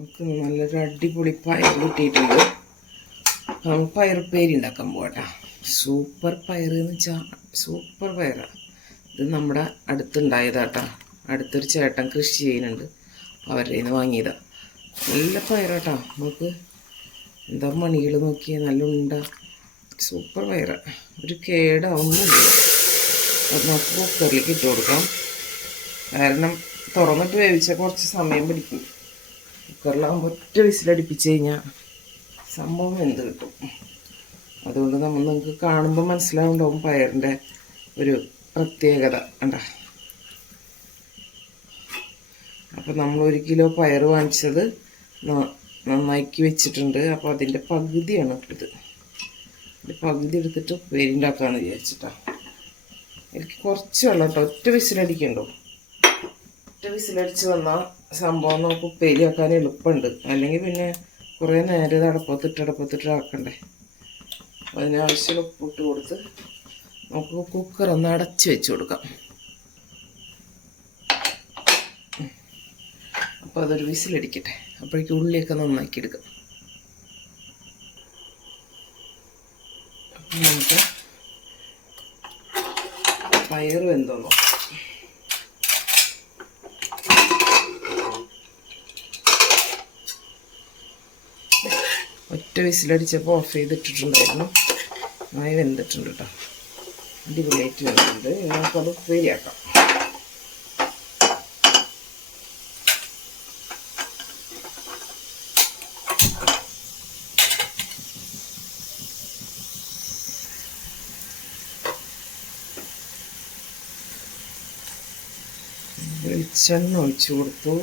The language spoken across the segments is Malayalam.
നമുക്ക് നല്ലൊരു അടിപൊളി പയർ കിട്ടിയിട്ടുണ്ട്. നമുക്ക് പയറുപ്പേരി ഉണ്ടാക്കാൻ പോകട്ടെ സൂപ്പർ പയർ എന്ന് വെച്ചാൽ സൂപ്പർ പയറാണ് ഇത് നമ്മുടെ അടുത്തുണ്ടായതാട്ടാ. അടുത്തൊരു ചേട്ടൻ കൃഷി ചെയ്യുന്നുണ്ട്. അവരുടെ നിന്ന് വാങ്ങിയതാണ് നല്ല പയറാട്ടാ. നമുക്ക് എന്താ മണികൾ നോക്കിയാൽ നല്ല ഉണ്ട. സൂപ്പർ പയറ. ഒരു കേടാവുന്നില്ല അത് നമുക്ക് കുക്കറിലേക്ക് ഇട്ട് കൊടുക്കാം. കാരണം തുറന്നിട്ട് വേവിച്ചാൽ കുറച്ച് സമയം പിടിക്കും. കുക്കറിലാകുമ്പോൾ ഒറ്റ വിസിലടിപ്പിച്ച് കഴിഞ്ഞാൽ സംഭവം എന്ത് കിട്ടും? അതുകൊണ്ട് നമ്മൾ നിങ്ങൾക്ക് കാണുമ്പോൾ മനസ്സിലാവുണ്ടാവും പയറിന്റെ ഒരു പ്രത്യേകത. ഉണ്ടാ അപ്പോൾ നമ്മൾ ഒരു കിലോ പയർ വാങ്ങിച്ചത് നന്നാക്കി വെച്ചിട്ടുണ്ട്. അപ്പോൾ അതിന്റെ പകുതിയാണ് ഇത്. അതിന്റെ പകുതി എടുത്തിട്ട് ഉപ്പേരി ഉണ്ടാക്കാമെന്ന് വിചാരിച്ചിട്ടാ. എനിക്ക് കുറച്ച് വെള്ളം കേട്ടോ. ഒറ്റ വിസിലടിക്കണ്ടോ? ഒറ്റ വിസിലടിച്ച് വന്നാൽ സംഭവം നമുക്ക് ഉപ്പേരി ആക്കാൻ എളുപ്പമുണ്ട്. അല്ലെങ്കിൽ പിന്നെ കുറേ നേരം ഇത് അടപ്പത്തിട്ട് അടപ്പത്തിട്ട് ആക്കണ്ടേ. അതിനാവശ്യം ഉപ്പിട്ട് കൊടുത്ത് നമുക്ക് കുക്കർ ഒന്ന് അടച്ച് വെച്ച് കൊടുക്കാം. അപ്പോൾ അതൊരു വിസിലടിക്കട്ടെ. അപ്പോഴേക്കും ഉള്ളിയൊക്കെ നന്നാക്കി എടുക്കാം. നമുക്ക് പയർ വെന്തോ ഒറ്റ വിസിലടിച്ചപ്പോൾ ഓഫ് ചെയ്തിട്ടിട്ടുണ്ടായിരുന്നു. നന്നായി വെന്തിട്ടുണ്ട് കേട്ടോ അടിപൊളിയായിട്ട് വെന്തിട്ടുണ്ട്. നമുക്കത് ഉപ്പേരിയാക്കാം വെളിച്ചെണ്ണ ഒഴിച്ചു കൊടുത്തു.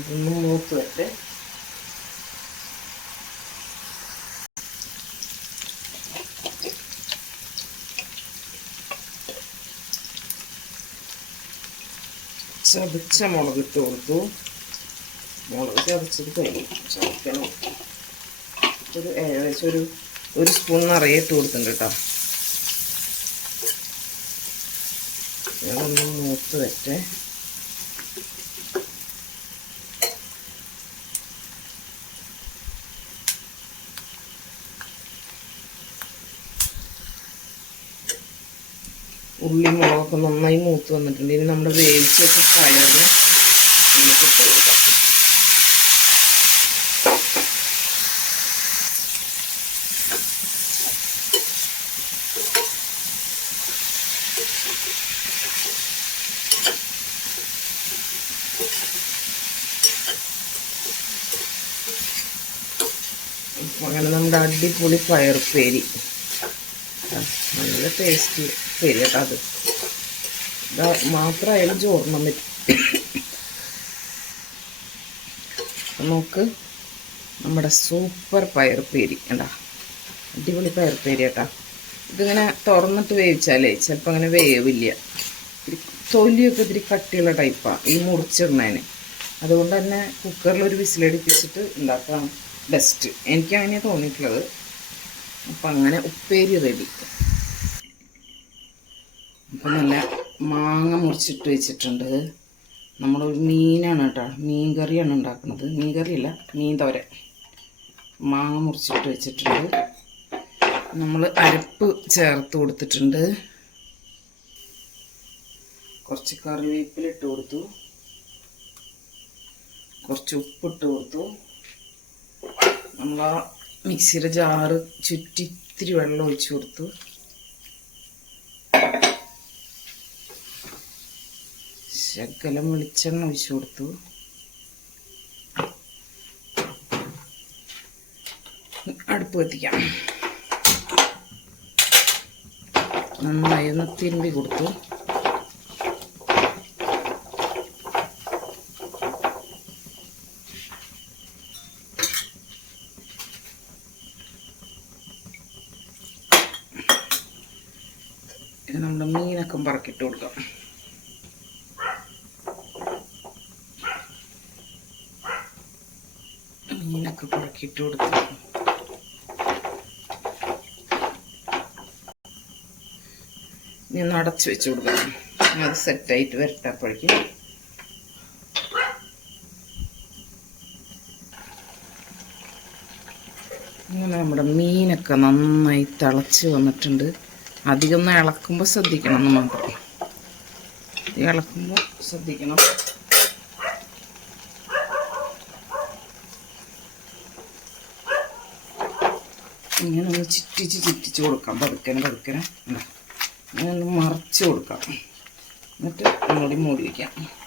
ഇതൊന്ന് മൂത്ത് വരട്ടെ. ചതച്ച മുളക് ഇട്ട് കൊടുത്തു. മുളക് ചതച്ചത് കഴിഞ്ഞു. ചതക്കണം. ഒരു ഏകദേശം ഒരു ഒരു സ്പൂൺ നിറയെ ഇട്ട് കൊടുത്തിട്ടുണ്ട് കേട്ടോ. ഇതൊന്ന് മൂത്ത് വരട്ടെ. ഉള്ളി മുളകൊക്കെ നന്നായി മൂത്ത് വന്നിട്ടുണ്ട്. ഇനി നമ്മുടെ വേവിച്ചൊക്കെ പയറ് നമുക്ക് ഇട്ട് കൊടുക്കാം. അങ്ങനെ നമ്മുടെ അടിപൊളി പയർ ആ, നല്ല ടേസ്റ്റ് കേട്ടോ അത്. മാത്രമായാലും ചോറിനാൻ പറ്റും നമുക്ക് നമ്മുടെ സൂപ്പർ പയർപ്പേരി കണ്ടാ? അടിപൊളി പയർപ്പേരി കേട്ടാ. ഇതിങ്ങനെ തുറന്നിട്ട് വേവിച്ചാലേ ചിലപ്പോൾ അങ്ങനെ വേവില്ല. തൊലിയൊക്കെ ഇത്തിരി കട്ടിയുള്ള ടൈപ്പാണ് ഈ മുറിച്ചിടുന്നതിന്. അതുകൊണ്ട് തന്നെ കുക്കറിൽ ഒരു വിസിലടിപ്പിച്ചിട്ട് ഉണ്ടാക്കാം ബെസ്റ്റ് എനിക്ക് അങ്ങനെയാണ് തോന്നിയിട്ടുള്ളത്. അപ്പം അങ്ങനെ ഉപ്പേരി റെഡി. അപ്പം നല്ല മാങ്ങ മുറിച്ചിട്ട് വെച്ചിട്ടുണ്ട്. നമ്മളൊരു മീനാണ് കേട്ടോ. മീൻ കറിയാണ് ഉണ്ടാക്കുന്നത്. മീൻ കറിയല്ല മീൻ തോരൻ മാങ്ങ മുറിച്ചിട്ട് വെച്ചിട്ടുണ്ട്. നമ്മൾ അരപ്പ് ചേർത്ത് കൊടുത്തിട്ടുണ്ട്. കുറച്ച് കറിവേപ്പിലിട്ട് കൊടുത്തു. കുറച്ച് ഉപ്പിട്ട് കൊടുത്തു. നമ്മൾ ആ മിക്സിയുടെ ജാറ് ചുറ്റി ഇത്തിരി വെള്ളം ഒഴിച്ചു കൊടുത്തു. ശകലം വെളിച്ചെണ്ണ ഒഴിച്ചു കൊടുത്തു. അടുപ്പ് കത്തിക്കാം. നന്നായി ഒന്ന് തിരുമ്പി കൊടുത്തു. ഇനി നമ്മൾ മീനൊക്കെ പറക്കിട്ട് കൊടുക്കാം. മീനൊക്കെ പറക്കിട്ട് കൊടുത്തു ഇനി ഒന്ന് അടച്ചു വെച്ച് കൊടുക്കണം അത് സെറ്റായിട്ട് വരട്ടപ്പോഴേക്കും. ഇങ്ങനെ നമ്മുടെ മീനൊക്കെ നന്നായി തിളച്ച് വന്നിട്ടുണ്ട്. അധികം ഒന്ന് ഇളക്കുമ്പോൾ ശ്രദ്ധിക്കണം എന്ന് മാത്രം. ഇളക്കുമ്പോൾ ശ്രദ്ധിക്കണം. ഇങ്ങനെ ഒന്ന് ചിറ്റിച്ച് ചിറ്റിച്ച് കൊടുക്കാം. പതുക്കനെ പതുക്കനെ. ഇങ്ങനെ ഒന്ന് മറച്ച് കൊടുക്കാം. എന്നിട്ട് മൂടി മൂടി വയ്ക്കാം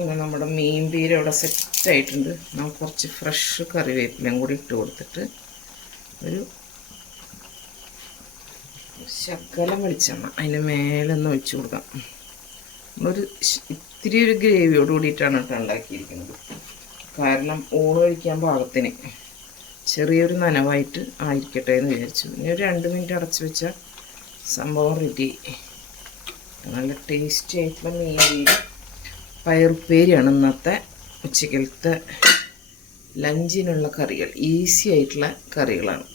ഇങ്ങനെ നമ്മുടെ മീൻ പീര ഇവിടെ സെറ്റായിട്ടുണ്ട്. നമ്മൾ കുറച്ച് ഫ്രഷ് കറിവേപ്പിലയും കൂടി ഇട്ട് കൊടുത്തിട്ട് ഒരു ശക്കലം വെളിച്ചെണ്ണ അതിന് മേലെ ഒന്ന് ഒഴിച്ചു കൊടുക്കാം. ശ- ഇത്തിരി ഒരു ഗ്രേവിയോട് കൂടിയിട്ടാണ് കേട്ടോ ഉണ്ടാക്കിയിരിക്കുന്നത്. കാരണം ഊണ് കഴിക്കാൻ പാകത്തിന് ചെറിയൊരു നനവായിട്ട് ആയിരിക്കട്ടെ എന്ന് വിചാരിച്ചു. ഇനി ഒരു രണ്ട് മിനിറ്റ് അടച്ചു വെച്ചാൽ സംഭവം റെഡി നല്ല ടേസ്റ്റി ആയിട്ടുള്ള മീൻ പയറുപ്പേരിയാണ് ഇന്നത്തെ ഉച്ചക്കലത്തെ ലഞ്ചിനുള്ള കറികൾ. ഈസി ആയിട്ടുള്ള കറികളാണ്.